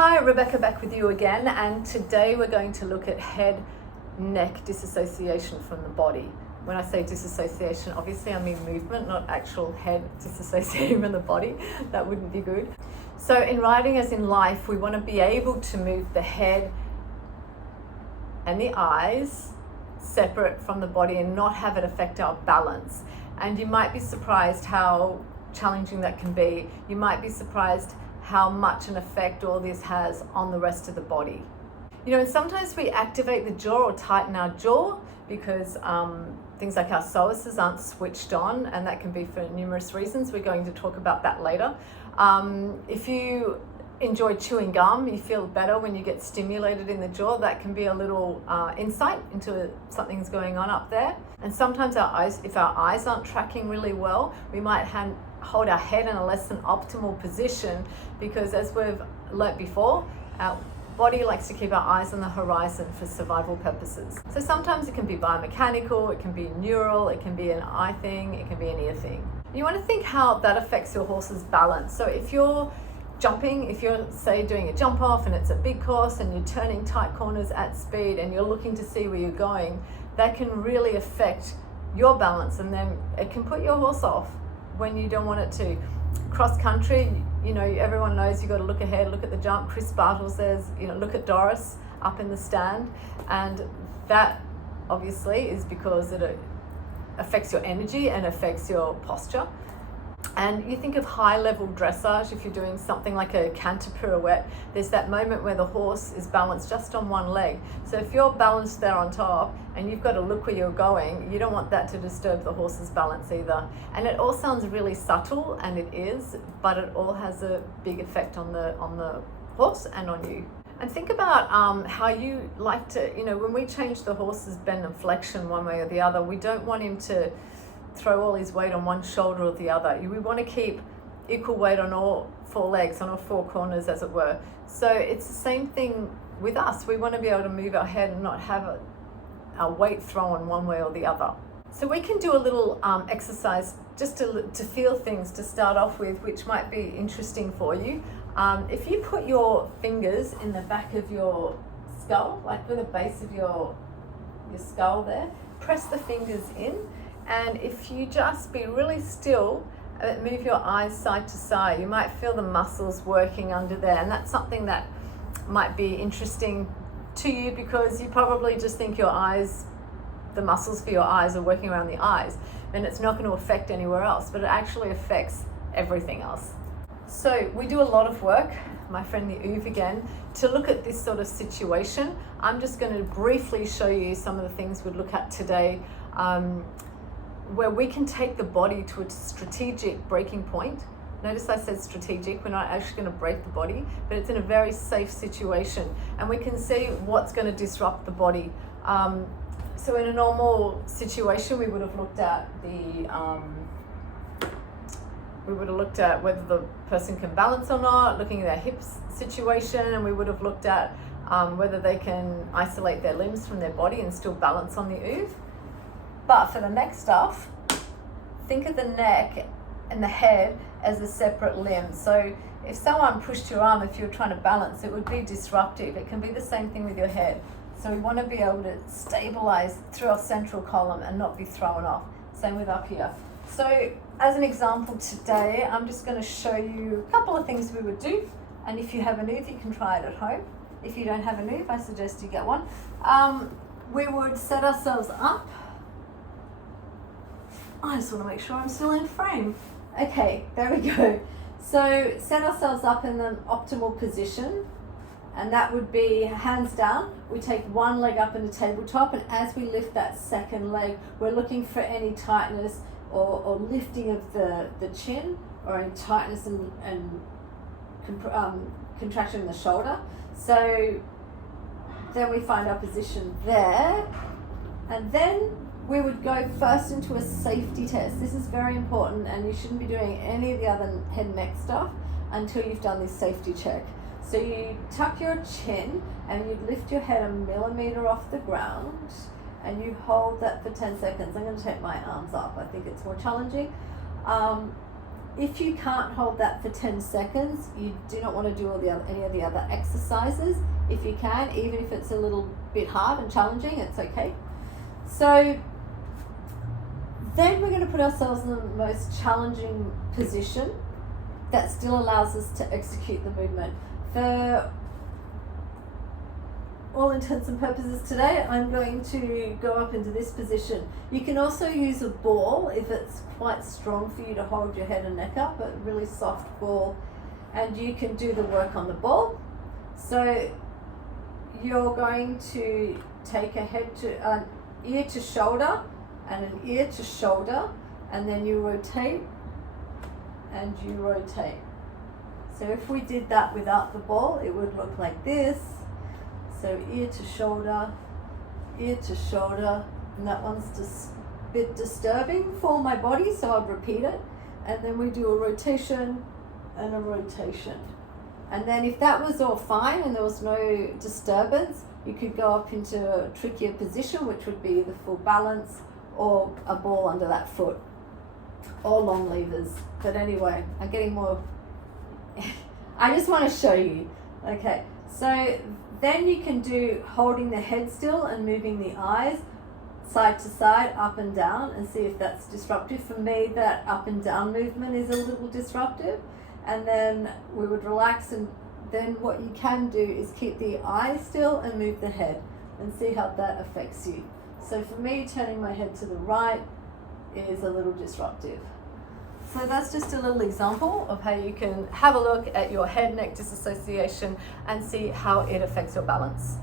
Hi, Rebecca back with you again, and today we're going to look at head neck disassociation from the body. When I say disassociation, obviously I mean movement, not actual head disassociating from the body. That wouldn't be good. So in writing as in life, we want to be able to move the head and the eyes separate from the body and not have it affect our balance. And you might be surprised how challenging that can be. You might be surprised how much an effect all this has on the rest of the body. You know, and sometimes we activate the jaw or tighten our jaw because things like our psoases aren't switched on, and that can be for numerous reasons. We're going to talk about that later. If you enjoy chewing gum, you feel better when you get stimulated in the jaw. That can be a little insight into something's going on up there. And sometimes our eyes, if our eyes aren't tracking really well, we might hold our head in a less than optimal position, because as we've learnt before, our body likes to keep our eyes on the horizon for survival purposes. So sometimes it can be biomechanical, it can be neural, it can be an eye thing, it can be an ear thing. You want to think how that affects your horse's balance. So if you're jumping, if you're say doing a jump off and it's a big course and you're turning tight corners at speed and you're looking to see where you're going, that can really affect your balance, and then it can put your horse off when you don't want it to. Cross country, you know, everyone knows you got to look ahead, look at the jump. Chris Bartle says, you know, look at Doris up in the stand, and that obviously is because it affects your energy and affects your posture. And you think of high level dressage, if you're doing something like a canter pirouette, there's that moment where the horse is balanced just on one leg. So if you're balanced there on top and you've got to look where you're going, you don't want that to disturb the horse's balance either. And it all sounds really subtle, and it is, but it all has a big effect on the horse and on you. And think about how you like to, you know, when we change the horse's bend and flexion one way or the other, we don't want him to throw all his weight on one shoulder or the other. We want to keep equal weight on all four legs, on all four corners, as it were. So it's the same thing with us. We want to be able to move our head and not have our weight thrown one way or the other. So we can do a little exercise just to feel things to start off with, which might be interesting for you. If you put your fingers in the back of your skull, like with the base of your skull there, press the fingers in. And if you just be really still, move your eyes side to side, you might feel the muscles working under there. And that's something that might be interesting to you, because you probably just think your eyes, the muscles for your eyes are working around the eyes, and it's not going to affect anywhere else, but it actually affects everything else. So we do a lot of work, my friend the Uve again, to look at this sort of situation. I'm just going to briefly show you some of the things we'd look at today, where we can take the body to a strategic breaking point. Notice I said strategic, we're not actually going to break the body, but it's in a very safe situation, and we can see what's going to disrupt the body. So in a normal situation, we would have looked at whether the person can balance or not, looking at their hips situation, and we would have looked at whether they can isolate their limbs from their body and still balance on the Uve. But for the next stuff, think of the neck and the head as a separate limb. So if someone pushed your arm, if you're trying to balance, it would be disruptive. It can be the same thing with your head. So we want to be able to stabilize through our central column and not be thrown off. Same with up here. So as an example today, I'm just going to show you a couple of things we would do. And if you have an Uve, you can try it at home. If you don't have an Uve, I suggest you get one. We would set ourselves up. I just want to make sure I'm still in frame. Okay, there we go. So set ourselves up in an optimal position, and that would be hands down. We take one leg up in the tabletop, and as we lift that second leg, we're looking for any tightness or lifting of the chin, or any tightness and contraction in the shoulder. So then we find our position there, and then we would go first into a safety test. This is very important, and you shouldn't be doing any of the other head and neck stuff until you've done this safety check. So you tuck your chin and you lift your head 1 millimeter off the ground, and you hold that for 10 seconds. I'm going to take my arms up. I think it's more challenging. If you can't hold that for 10 seconds, you do not want to do any of the other exercises. If you can, even if it's a little bit hard and challenging, it's okay. So then we're going to put ourselves in the most challenging position that still allows us to execute the movement. For all intents and purposes today, I'm going to go up into this position. You can also use a ball if it's quite strong for you to hold your head and neck up, a really soft ball, and you can do the work on the ball. So you're going to take a ear to shoulder and an ear to shoulder, and then you rotate and you rotate. So if we did that without the ball, it would look like this. So ear to shoulder, and that one's just a bit disturbing for my body, so I'll repeat it. And then we do a rotation and a rotation. And then if that was all fine and there was no disturbance, you could go up into a trickier position, which would be the full balance or a ball under that foot, or long levers. But anyway, I'm getting more, I just want to show you. Okay, so then you can do holding the head still and moving the eyes side to side, up and down, and see if that's disruptive. For me, that up and down movement is a little disruptive. And then we would relax, and then what you can do is keep the eyes still and move the head and see how that affects you. So for me, turning my head to the right is a little disruptive. So that's just a little example of how you can have a look at your head-neck disassociation and see how it affects your balance.